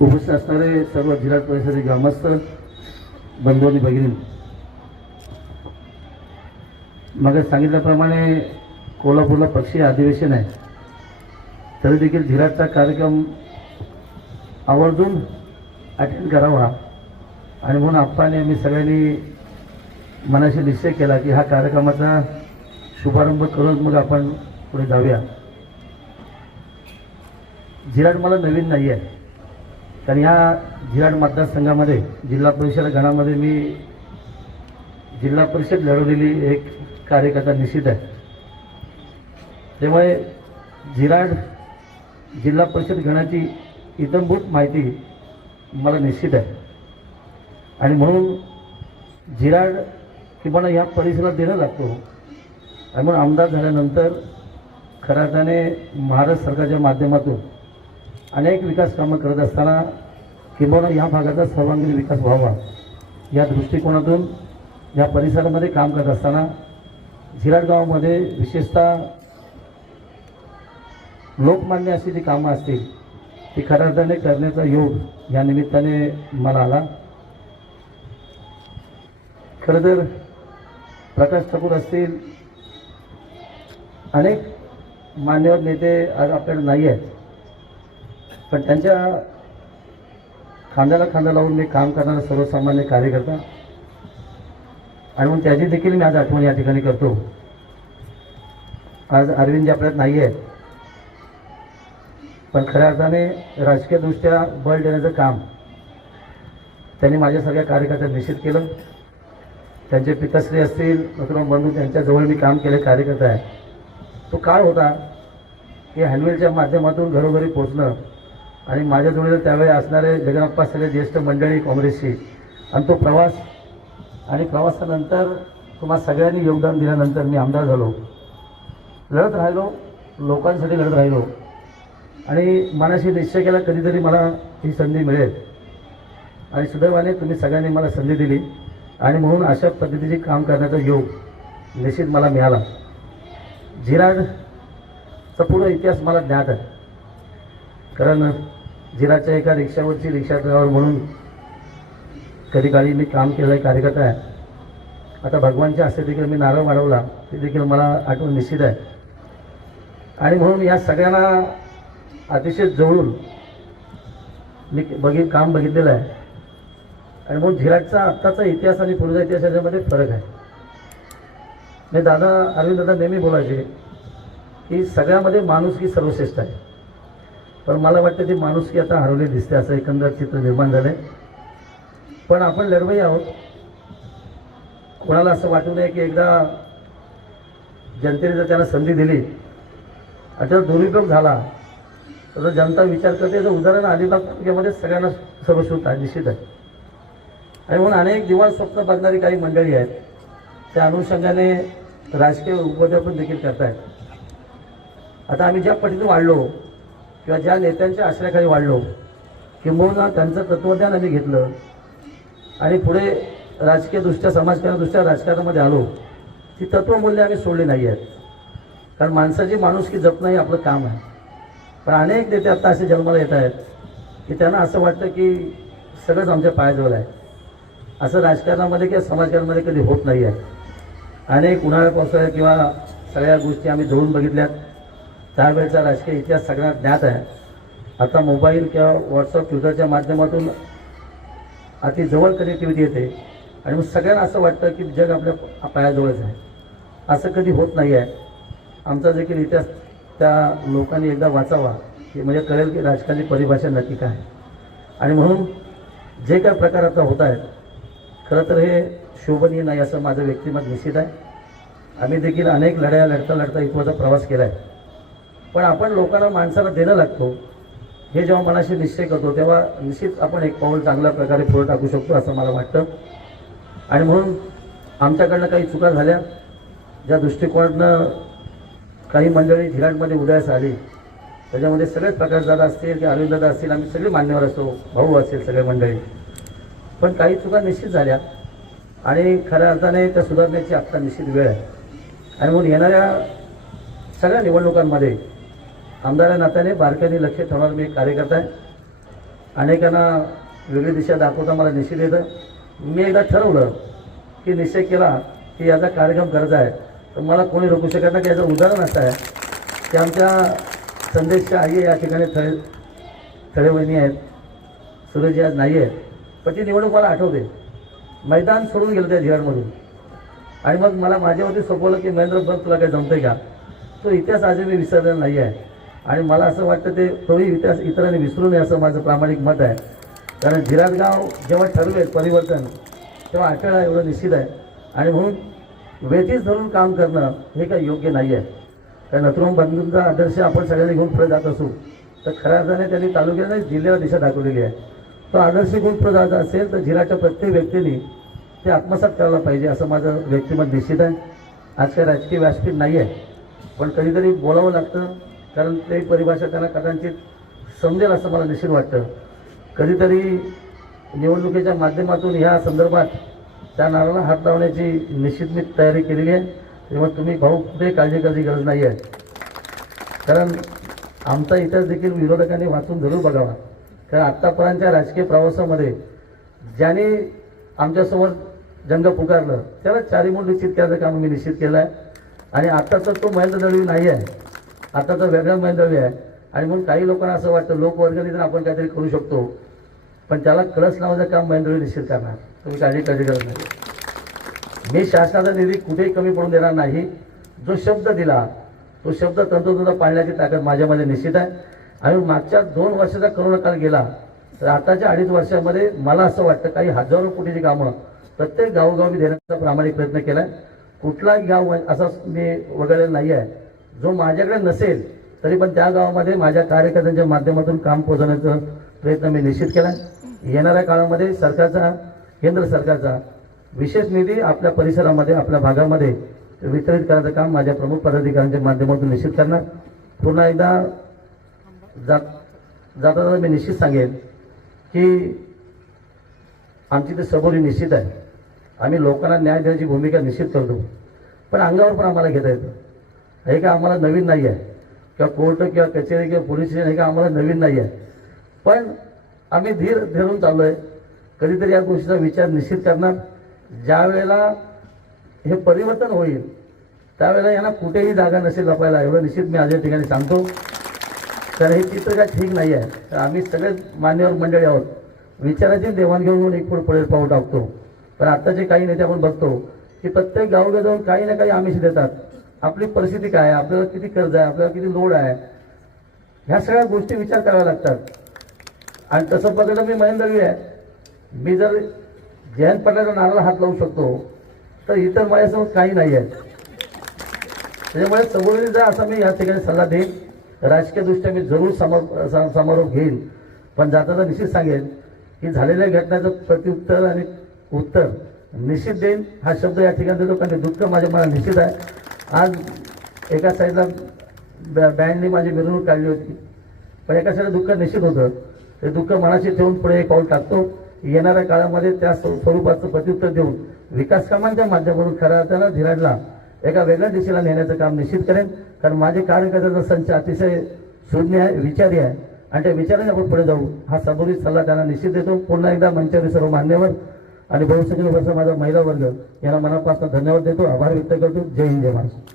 उपस्थित असणारे सर्व जिल्हा परिषदे ग्रामस्थ बंधू आणि भगिनी मग सांगितल्याप्रमाणे कोल्हापूरला पक्षीय अधिवेशन आहे तरी देखील झिराटचा कार्यक्रम आवर्जून अटेंड करावा. आणि म्हणून आप्पाने आम्ही सगळ्यांनी मनाशी निश्चय केला की हा कार्यक्रमाचा शुभारंभ करून मग आपण पुढे जाऊया. झिराट मला नवीन नाही आहे कारण ह्या झिराट मतदारसंघामध्ये जिल्हा परिषद गणामध्ये मी जिल्हा परिषद लढवलेली एक कार्यकर्ता निश्चित आहे. त्यामुळे झिराड जिल्हा परिषद गणाची इतंभूत माहिती मला निश्चित आहे. आणि म्हणून झिराड किंवा ह्या परिसरात देणं लागतो. आणि म्हणून आमदार झाल्यानंतर खऱ्या अर्थाने महाराष्ट्र सरकारच्या माध्यमातून अनेक विकास कामं करत असताना किंबहुना या भागाचा सर्वांगीण विकास व्हावा. या दृष्टिकोनातून या परिसरामध्ये काम करत असताना झिराट गावामध्ये विशेषतः लोकमान्य अशी जी कामं असतील ती खऱ्या अर्थाने करण्याचा योग या निमित्ताने मला आला. खरं तर प्रकाश ठाकूर असतील अनेक मान्यवर नेते आज आपल्याकडे नाही आहेत. पण त्यांच्या खांद्याला खांदा लावून मी काम करणारा सर्वसामान्य कार्यकर्ता. आणि मग त्याची देखील मी आज आठवण या ठिकाणी करतो. आज अरविंद आपल्यात नाही आहेत पण खऱ्या अर्थाने राजकीयदृष्ट्या बळ देण्याचं काम. त्यांनी माझ्या सगळ्या कार्यकर्त्यांना निश्चित केलं. त्यांचे पिताश्री असतील नथुराम बंधू त्यांच्याजवळ मी काम केले कार्यकर्ता आहे. तो काळ होता की हॅन्डवेलच्या माध्यमातून घरोघरी पोचणं आणि माझ्याजवळ त्यावेळी असणारे जगन्नाप्पा सगळे ज्येष्ठ मंडळी काँग्रेसची. आणि तो प्रवास आणि प्रवासानंतर तुम्हाला सगळ्यांनी योगदान दिल्यानंतर मी आमदार झालो. लढत राहिलो लोकांसाठी लढत राहिलो. आणि मनाशी निश्चय केला कधीतरी मला ही संधी मिळेल. आणि सुदैवाने तुम्ही सगळ्यांनी मला संधी दिली. आणि म्हणून अशा पद्धतीचे काम करण्याचा योग निश्चित मला मिळाला. झिराडचा पूर्ण इतिहास मला ज्ञात आहे. कारण झिराच्या एका रिक्षावरची रिक्षा ड्रायव्हर म्हणून कधी काळी मी काम केलं आहे कार्यकर्ता आहे. आता भगवानच्या हस्ते देखील मी नारळ वाढवला ते देखील मला आठवण निश्चित आहे. आणि म्हणून या सगळ्यांना अतिशय जवळून मी बघी काम बघितलेलं आहे. आणि म्हणून झिराटचा आत्ताचा इतिहास आणि पुढचा इतिहास याच्यामध्ये फरक आहे. मी दादा अरविंद दादा नेहमी बोलायचे की सगळ्यामध्ये माणूस की सर्वश्रेष्ठ आहे. पण मला वाटतं ती माणुसकी आता हरवली दिसते असं एकंदर चित्र निर्माण झालं आहे पण आपण लढवई आहोत. कोणाला असं वाटू नये की एकदा जनतेने जर त्याला संधी दिली आणि त्याचा दुरुपयोग झाला तर जनता विचार करते याचं उदाहरण अलिबाग तालुक्यामध्ये सगळ्यांना सर्वश्रुत आहे निश्चित आहे. आणि म्हणून अनेक दिवाळ स्वप्न बघणारी काही मंडळी आहेत त्या अनुषंगाने राजकीय उपद्रवन देखील करतायत. आता आम्ही ज्या पद्धतीने वाढलो किंवा ज्या नेत्यांच्या आश्रयाखाली वाढलो किंबहुना त्यांचं तत्त्वज्ञान आम्ही घेतलं आणि पुढे राजकीयदृष्ट्या समाजकारणादृष्ट्या राजकारणामध्ये आलो ती तत्वमूल्य आम्ही सोडली नाही आहेत. कारण माणसाची माणुसकी जपणं हे आपलं काम आहे. पण अनेक नेते आत्ता असे जन्माला येत आहेत की त्यांना असं वाटतं की सगळंच आमच्या पायाजवळ आहे. असं राजकारणामध्ये किंवा समाजकारणामध्ये कधी होत नाही आहे. अनेक उन्हाळ्या पावसाळ्या किंवा सगळ्या गोष्टी आम्ही जोडून बघितल्यात. त्यावेळेचा राजकीय इतिहास सगळ्यांना ज्ञात आहे. आता मोबाईल किंवा व्हॉट्सअप ट्विटरच्या माध्यमातून अति जवळ कनेक्टिव्हिटी येते. आणि मग सगळ्यांना असं वाटतं की जग आपल्या पायाजवळच आहे. असं कधी होत नाही आहे आमचा देखील इतिहास त्या लोकांनी एकदा वाचावा. की म्हणजे कळेल की राजकारणी परिभाषा नक्की काय. आणि म्हणून जे काय प्रकार आता होत आहेत खरं तर हे शोभनीय नाही असं माझं व्यक्तिमत निश्चित आहे. आम्ही देखील अनेक लढाया लढता लढता इथवाचा प्रवास केला आहे पण आपण लोकांना माणसाला देणं लागतो. हे जेव्हा मनाशी निश्चय करतो तेव्हा निश्चित आपण एक पाऊल चांगल्या प्रकारे पुढे टाकू शकतो असं मला वाटतं. आणि म्हणून आमच्याकडनं काही चुका झाल्या ज्या दृष्टिकोनातनं काही मंडळी धिराटमध्ये उदयास आली त्याच्यामध्ये सगळेच प्रकाशदादा असतील की अरविंददादा असतील आम्ही सगळे मान्यवर असतो भाऊ असेल सगळे मंडळी. पण काही चुका निश्चित झाल्या आणि खऱ्या अर्थाने त्या सुधारण्याची आत्ता निश्चित वेळ आहे. आणि म्हणून येणाऱ्या सगळ्या निवडणुकांमध्ये आमदारा नात्याने बारकाईने लक्ष ठेवणार मी एक कार्यकर्ता आहे. अनेकांना वेगळी दिशा दाखवता मला निश्चित येतं. मी एकदा ठरवलं की निश्चय केला की याचा कार्यक्रम करायचा आहे. तर मला कोणी रोखू शकत नाही की याचं उदाहरण असं आहे की आमच्या संदेशच्या आई या ठिकाणी थळे थळे वहिनी आहेत. सुरेशजी आज नाही आहेत. पण ती निवडणूक मला आठवते. मैदान सोडून गेलं त्या झिराडमधून आणि मग मला माझ्यावरती सोपवलं की महेंद्र बघ तुला काय जमतंय का? तो इतिहास आजही मी विसरलेला नाही आहे. आणि मला असं वाटतं ते तोही इतिहास इतरांनी विसरू नये असं माझं प्रामाणिक मत आहे. कारण झिराजगाव जेव्हा ठरवेल परिवर्तन तेव्हा अटळ आहे एवढं निश्चित आहे. आणि म्हणून वेठीस धरून काम करणं हे काही योग्य नाही आहे कारण नथुराम बंधूंचा आदर्श आपण सगळ्यांनी घेऊन पुढे जात असू तर खऱ्या अर्थाने त्यांनी तालुक्याने जिल्ह्याला दिशा दाखवलेली आहे. तो आदर्श घेऊन पुढे जायचा असेल तर झिराच्या प्रत्येक व्यक्तीने ते आत्मसात करायला पाहिजे असं माझं व्यक्तिमत निश्चित आहे. आज राजकीय व्यासपीठ नाही आहे पण कधीतरी बोलावं लागतं. कारण ते परिभाषा त्यांना कदाचित समजेल असं मला निश्चित वाटतं. कधीतरी निवडणुकीच्या माध्यमातून ह्या संदर्भात त्या नाराला हात लावण्याची निश्चित मी तयारी केलेली आहे. तेव्हा तुम्ही भाऊ कुठे काळजी करायची गरज नाही आहे. कारण आमचा इतिहास देखील विरोधकांनी वाचून जरूर बघावा. कारण आत्तापर्यंतच्या राजकीय प्रवासामध्ये ज्यांनी आमच्यासमोर जंग पुकारलं त्याला चारी मूल निश्चित करायचं काम मी निश्चित केलं आहे. आणि आत्ताचा तो महेंद्र दळवी नाही आहे. आत्ताचा वेगळा महेंद्र आहे. आणि म्हणून काही लोकांना असं वाटतं लोकवर्गणीतून आपण काहीतरी करू शकतो. पण त्याला कळस लावायचं काम महेंद्र निश्चित करणार. तुम्ही काळजी काळजी करत नाही. मी शासनाचा निधी कुठेही कमी पडून देणार नाही. जो शब्द दिला तो शब्द तंतोतंत पाळण्याची ताकद माझ्यामध्ये निश्चित आहे. आणि मागच्या दोन वर्षाचा करोना काळ गेला तर आताच्या अडीच वर्षामध्ये मला असं वाटतं काही हजारो कोटीची कामं प्रत्येक गावोगावी देण्याचा प्रामाणिक प्रयत्न केला आहे कुठलाही गाव असा मी वगळलेला नाही आहे जो माझ्याकडे नसेल तरी पण त्या गावामध्ये माझ्या कार्यकर्त्यांच्या माध्यमातून काम पोहोचवण्याचा प्रयत्न मी निश्चित केला. येणाऱ्या काळामध्ये सरकारचा केंद्र सरकारचा विशेष निधी आपल्या परिसरामध्ये आपल्या भागामध्ये वितरित करायचं काम माझ्या प्रमुख पदाधिकाऱ्यांच्या माध्यमातून निश्चित करणार. पुन्हा एकदा जात जाता मी निश्चित सांगेन की आमची ते सबोरी निश्चित आहे. आम्ही लोकांना न्याय देण्याची भूमिका निश्चित करतो. पण अंगावर पण आम्हाला घेता येतं. हे का आम्हाला नवीन नाही आहे किंवा कोर्ट किंवा कचेरी किंवा पोलीस स्टेशन हे का आम्हाला नवीन नाही आहे पण आम्ही धीर धरून चाललो आहे कधीतरी या गोष्टीचा विचार निश्चित करणार. ज्या वेळेला हे परिवर्तन होईल त्यावेळेला यांना कुठेही जागा नसेल लपायला एवढं निश्चित मी आज या ठिकाणी सांगतो. तर हे चित्र काय ठीक नाही आहे तर आम्ही सगळे मान्यवर मंडळी आहोत. विचाराची देवाणघेवाण होऊन एक पुढे पुढे पाऊल टाकतो. पण आत्ताचे काही नेते आपण बघतो की प्रत्येक गावोगाव जाऊन काही ना काही आमिष देतात. आपली परिस्थिती काय आहे? आपल्याला किती कर्ज आहे? आपल्याला किती लोड आहे? ह्या सगळ्या गोष्टी विचार कराव्या लागतात. आणि तसं बघायला मी महेंद्रवी आहे. मी जर जयंत पाटलाच्या नाराला हात लावू शकतो तर इतर माझ्यासमोर काही नाही आहे. त्याच्यामुळे सबोरीचा असा मी या ठिकाणी सल्ला देईन राजकीयदृष्ट्या मी जरूर समोर समारोप घेईन. पण जाताना निश्चित सांगेन की झालेल्या घटनेचं प्रत्युत्तर आणि उत्तर निश्चित देईन. हा शब्द या ठिकाणी देतो कारण दुःख माझ्या मनात निश्चित आहे. आज एका साईडला बॅ- बँडनी माझी मिरवणूक काढली होती. पण एका साईडला दुःख निश्चित होतं. ते दुःख मनाशी ठेवून पुढे एक पाऊल टाकतो. येणाऱ्या काळामध्ये त्या स्व- स्वरूपाचं प्रत्युत्तर देऊन विकास कामांच्या माध्यमातून खऱ्या अर्थानं धीराजला एका वेगळ्या दिशेला नेण्याचं काम निश्चित करेन. कारण माझे कार्यकर्त्याचा संच अतिशय शून्य आहे विचारी आहे. आणि त्या विचाराने आपण पुढे जाऊ. हा सबोरीत सल्ला त्यांना निश्चित देतो. पुन्हा एकदा मंचावरील सर्व मान्यवर आणि बहुसंख्य वर्ष माझा महिला वर्ग यांना मनापासून धन्यवाद देतो. आभार व्यक्त करतो. जय हिंद जय महाराष्ट्र.